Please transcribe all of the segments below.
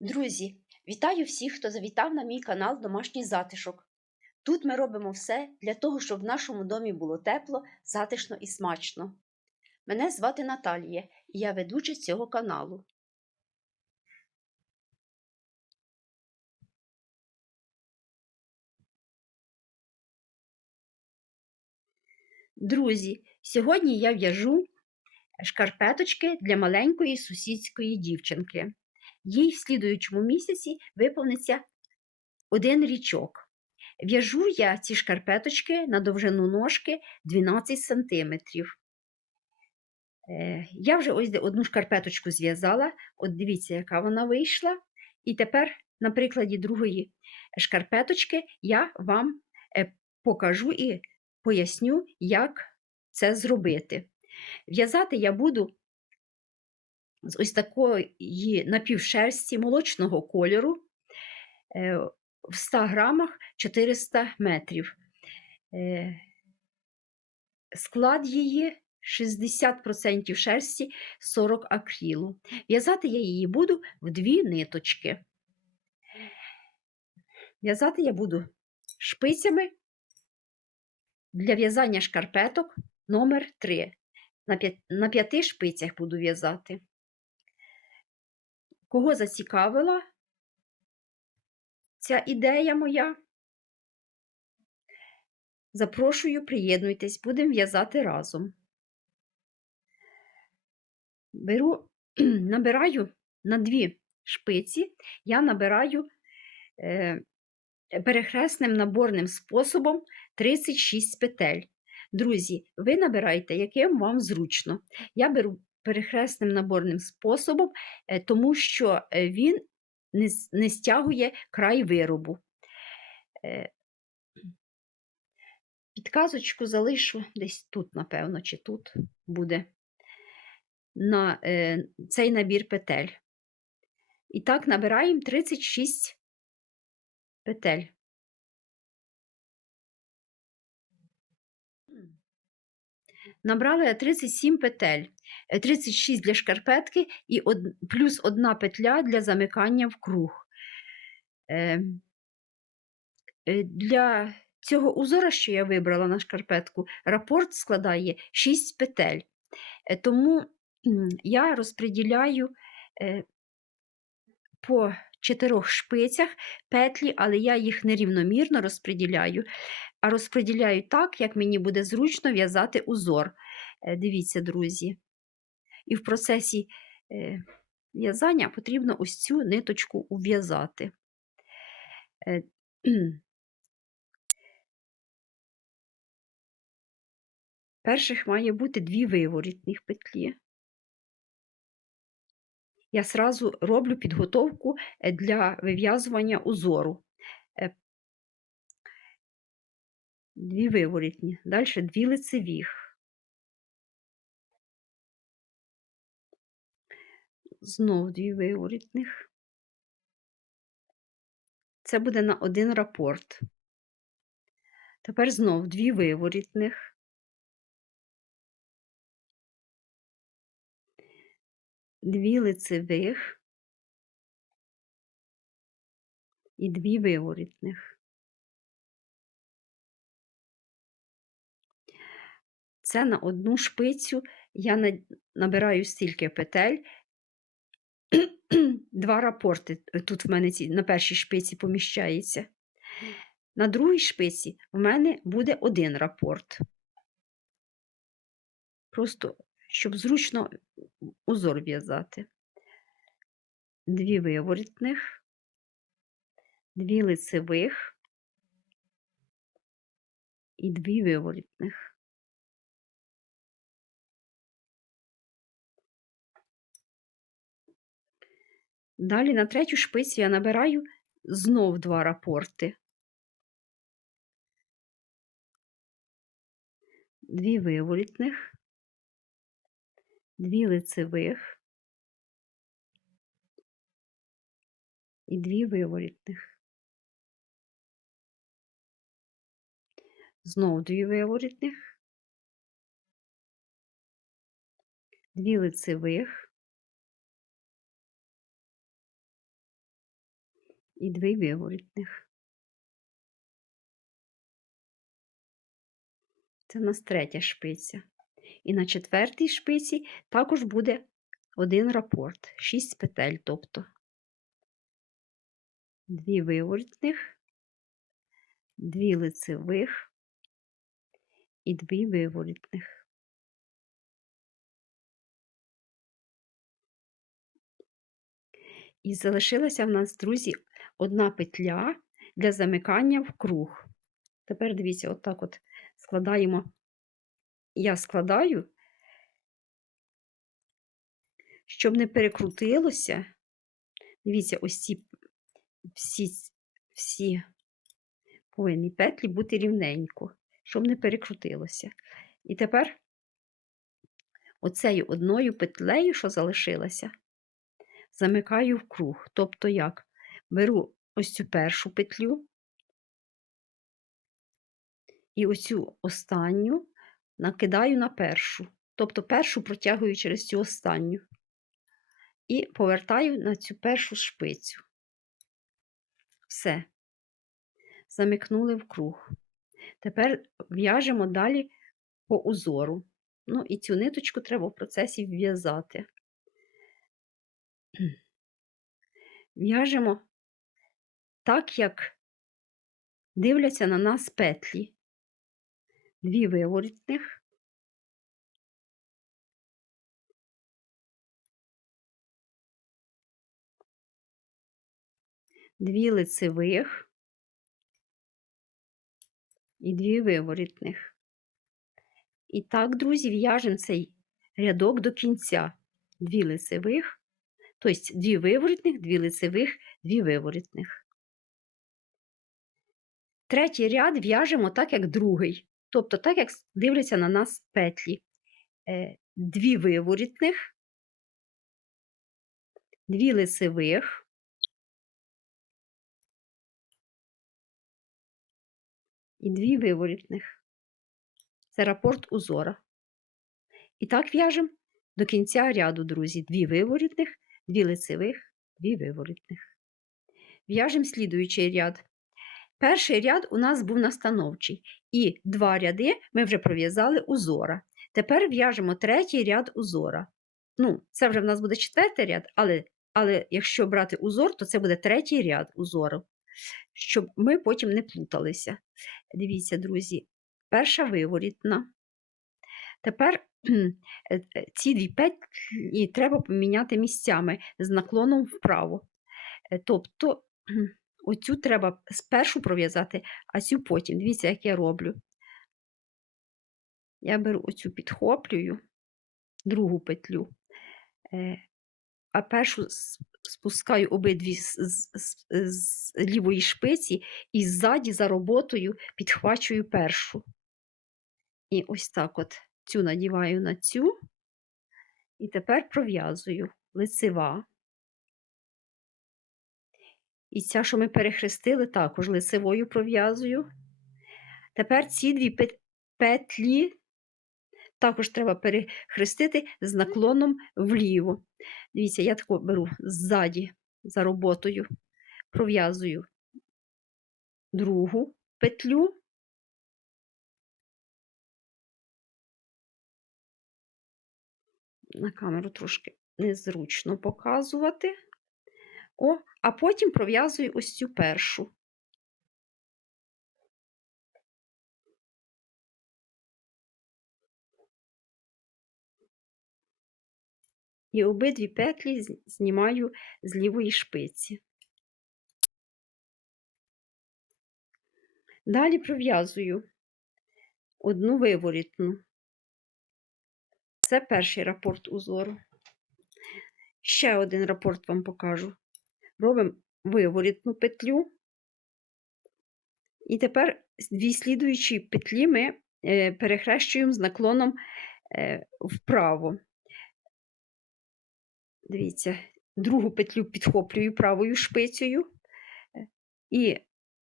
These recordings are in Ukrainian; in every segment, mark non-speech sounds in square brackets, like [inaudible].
Друзі, вітаю всіх, хто завітав на мій канал Домашній затишок. Тут ми робимо все для того, щоб в нашому домі було тепло, затишно і смачно. Мене звати Наталія, і я ведуча цього каналу. Друзі, сьогодні я в'яжу шкарпеточки для маленької сусідської дівчинки. Їй в слідуючому місяці виповниться один річок. В'яжу я ці шкарпеточки на довжину ножки 12 см. Я вже ось одну шкарпеточку зв'язала, от дивіться, яка вона вийшла. І тепер, на прикладі другої шкарпеточки, я вам е, покажу і поясню, як це зробити. В'язати я буду з ось такої напівшерсті молочного кольору е, в 100 грамах 400 метрів. Е, склад її 60% шерсті 40 акрилу. В'язати я її буду в дві ниточки. В'язати я буду шпицями для в'язання шкарпеток номер 3 На п'яти шпицях буду в'язати. Кого зацікавила ця ідея моя? Запрошую, приєднуйтесь, будемо в'язати разом. Беру, [clears throat] набираю на дві шпиці, я набираю е, перехресним наборним способом 36 петель. Друзі, ви набирайте, яким вам зручно. Я беру перехресним наборним способом, е, тому що е, він не стягує край виробу. Е, підказочку залишу десь тут, напевно, чи тут буде на цей набір петель. І так, набираємо 36 петель. Набрала я 37 петель, 36 для шкарпетки і од... плюс одна петля для замикання в круг. Е... Для цього узора, що я вибрала на шкарпетку, рапорт складає 6 петель. Е, тому я розподіляю е, по чотирьох шпицях петлі, але я їх нерівномірно розподіляю, а розподіляю так, як мені буде зручно в'язати узор. Е, дивіться, друзі. І в процесі е, в'язання потрібно ось цю ниточку ув'язати. Е, перших має бути дві виворітних петлі я сразу роблю підготовку е, для вив'язування узору. Дві виворітні, далі дві лицевих. Знов дві виворітних. Це буде на один рапорт. Тепер знов дві виворітних. дві лицевих і дві виворітних. Це на одну шпицю я набираю стільки петель, два рапорти тут в мене ці, на першій шпиці поміщається. На другій шпиці в мене буде один рапорт. Просто щоб зручно узор в'язати. Дві виворітних, дві лицевих і дві виворітних. Далі на третю шпицю я набираю знов два рапорти. Дві виворітних, дві лицевих і дві виворітних. Знову дві виворітних, дві лицевих і дві виворітних. Це в нас третя шпиця. І на четвертій шпиці також буде один рапорт, 6 петель, тобто дві виворітних, дві лицевих і дві виворітних. І залишилася в нас, друзі, одна петля для замикання в круг. Тепер дивіться, отак от складаємо. Я складаю, щоб не перекрутилося. Дивіться, ось ці всі, всі повинні петлі бути рівненько, щоб не перекрутилося. І тепер оцею одною петлею, що залишилася, замикаю в круг. Тобто як? Беру ось цю першу петлю і оцю останню накидаю на першу. Тобто першу протягую через цю останню. І повертаю на цю першу шпицю. Все. Замикнули в круг. Тепер в'яжемо далі по узору. Ну, і цю ниточку треба в процесі в'язати. В'яжемо так, як дивляться на нас петлі. Дві виворітних, дві лицевих і дві виворітних. І так, друзі, в'яжемо цей рядок до кінця. Дві лицевих, тобто дві виворітних, дві лицевих, дві виворітних. Третій ряд в'яжемо так, як другий. Тобто, так, як дивляться на нас петлі. Е, дві виворітних, дві лицевих, і дві виворітних. Це рапорт узора. І так в'яжемо до кінця ряду, друзі, дві виворітних, дві лицевих, дві виворітних. В'яжемо слідуючий ряд. Перший ряд у нас був настановчий, і два ряди ми вже пров'язали узора. Тепер в'яжемо третій ряд узора. Ну, Це вже в нас буде четвертий ряд, але але якщо брати узор, то це буде третій ряд узору, щоб ми потім не плуталися. Дивіться, друзі, перша виворітна. Тепер е, е, ці дві петлі треба поміняти місцями з наклоном вправо. Е, тобто Оцю треба спершу пров'язати, а цю потім. Дивіться, як я роблю. Я беру оцю підхоплюю, другу петлю, е, а першу спускаю обидві з, з, з, з лівої шпиці і ззаді за роботою підхвачую першу. І ось так от цю надіваю на цю, і тепер пров'язую лицева. І ця, що ми перехрестили, також лицевою пров'язую. Тепер ці дві петлі також треба перехрестити з наклоном вліво. Дивіться, я тако беру ззаді за роботою, пров'язую другу петлю. На камеру трошки незручно показувати. О, а потім пров'язую ось цю першу. І обидві петлі знімаю з лівої шпиці. Далі пров'язую одну виворітну. Це перший рапорт узору. Ще один рапорт вам покажу робимо виворітну петлю. І тепер дві слідуючі петлі ми е, перехрещуємо з наклоном е, вправо. Дивіться, другу петлю підхоплюю правою шпицею. Е, і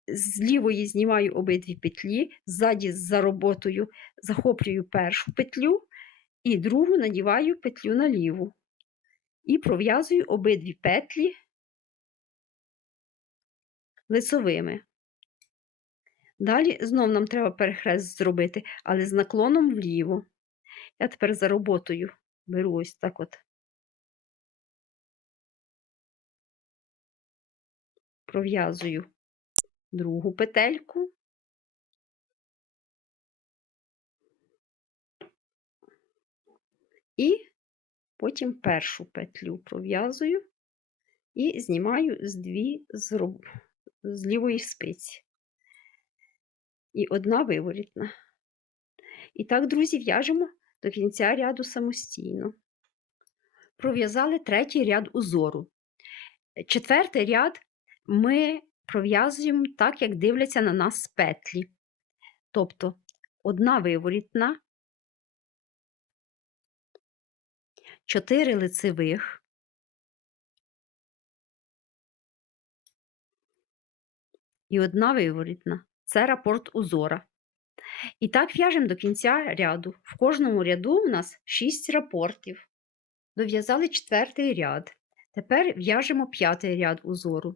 з лівої знімаю обидві петлі, ззаді за роботою захоплюю першу петлю і другу надіваю петлю на ліву. І пров'язую обидві петлі лицевими. Далі знов нам треба перехрест зробити, але з наклоном вліво. Я тепер за роботою беру ось так от. Пров'язую другу петельку. І потім першу петлю пров'язую і знімаю з дві з, роб- з лівої спиці. І одна виворітна. І так, друзі, в'яжемо до кінця ряду самостійно. Пров'язали третій ряд узору. Четвертий ряд ми пров'язуємо так, як дивляться на нас петлі. Тобто одна виворітна, чотири лицевих, і одна виворітна. Це рапорт узора. І так в'яжемо до кінця ряду. В кожному ряду у нас 6 рапортів. Дов'язали четвертий ряд. Тепер в'яжемо п'ятий ряд узору.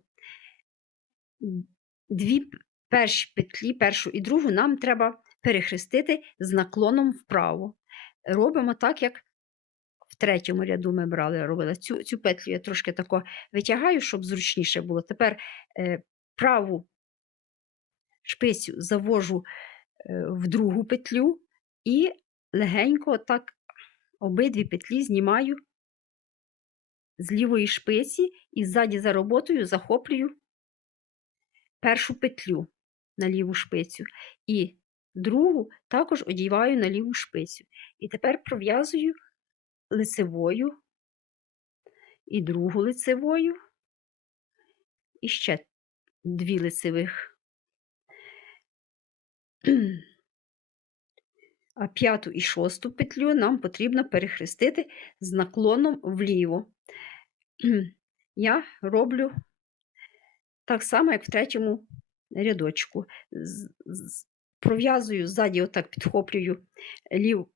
Дві перші петлі, першу і другу, нам треба перехрестити з наклоном вправо. Робимо так, як в третьому ряду ми брали, робили. Цю, цю петлю я трошки тако витягаю, щоб зручніше було. Тепер е, праву шпицю завожу е, в другу петлю і легенько так обидві петлі знімаю з лівої шпиці і ззаді за роботою захоплюю першу петлю на ліву шпицю і другу також одіваю на ліву шпицю. І тепер пров'язую лицевою і другу лицевою, і ще дві лицевих. А п'яту і шосту петлю нам потрібно перехрестити з наклоном вліво. Я роблю так само, як в третьому рядочку. Пров'язую ззаді, отак підхоплюю лів,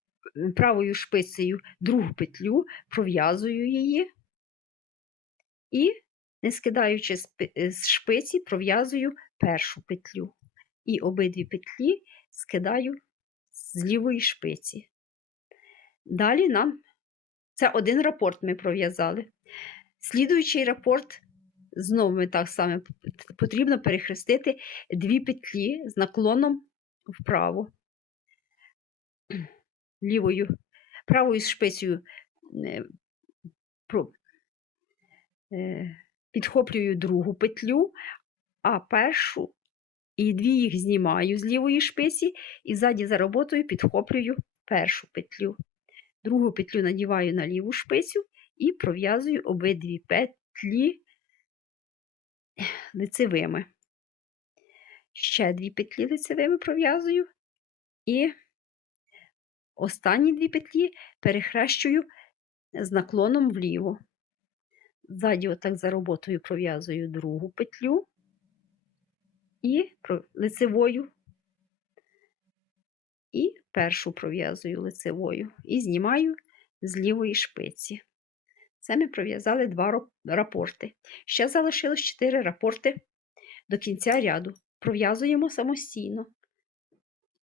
правою шпицею другу петлю, пров'язую її і, не скидаючи з шпиці, пров'язую першу петлю. І обидві петлі скидаю з лівої шпиці. Далі нам це один рапорт ми пров'язали. Слідуючий рапорт знову ми так само потрібно перехрестити дві петлі з наклоном вправо. Лівою, правою шпицею е, е, підхоплюю другу петлю, а першу і дві їх знімаю з лівої шпиці і ззаді за роботою підхоплюю першу петлю. Другу петлю надіваю на ліву шпицю і пров'язую обидві петлі лицевими. Ще дві петлі лицевими пров'язую і останні дві петлі перехрещую з наклоном вліво. Ззаді, отак за роботою пров'язую другу петлю і лицевою, і першу пров'язую лицевою і знімаю з лівої шпиці. Це ми пров'язали два рапорти. Ще залишилось 4 рапорти до кінця ряду. Пров'язуємо самостійно.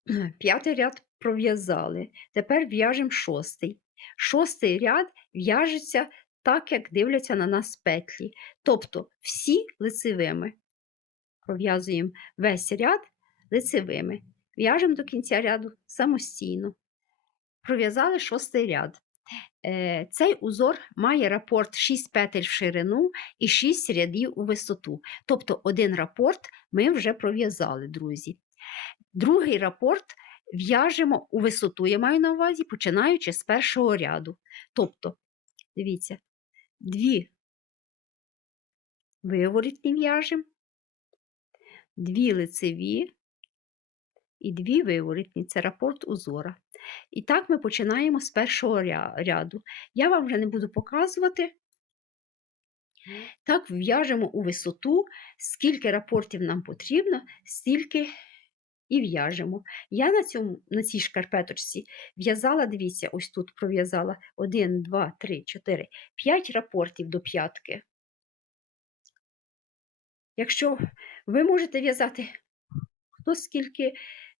[clears throat] П'ятий ряд пров'язали. Тепер в'яжемо шостий. Шостий ряд в'яжеться так, як дивляться на нас петлі. Тобто всі лицевими. Пров'язуємо весь ряд лицевими. В'яжемо до кінця ряду самостійно. Пров'язали шостий ряд. Е, Цей узор має рапорт 6 петель в ширину і 6 рядів у висоту. Тобто один рапорт ми вже пров'язали, друзі. Другий рапорт в'яжемо у висоту, я маю на увазі, починаючи з першого ряду. Тобто, дивіться, дві виворітні в'яжемо, дві лицеві і дві виворітні. Це рапорт узора. І так ми починаємо з першого ряду. Я вам вже не буду показувати. Так в'яжемо у висоту, скільки рапортів нам потрібно, стільки і в'яжемо. Я на, цьому, на цій шкарпеточці в'язала, дивіться, ось тут пров'язала 1, 2, 3, 4, 5 рапортів до п'ятки. Якщо Ви можете в'язати хто скільки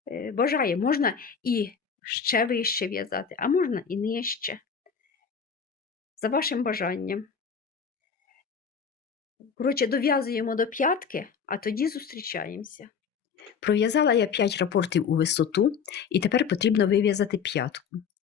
е, бажає. Можна і ще вище в'язати, а можна і нижче. За вашим бажанням. Коротше, дов'язуємо до п'ятки, а тоді зустрічаємося. Пров'язала я 5 рапортів у висоту, і тепер потрібно вив'язати п'ятку.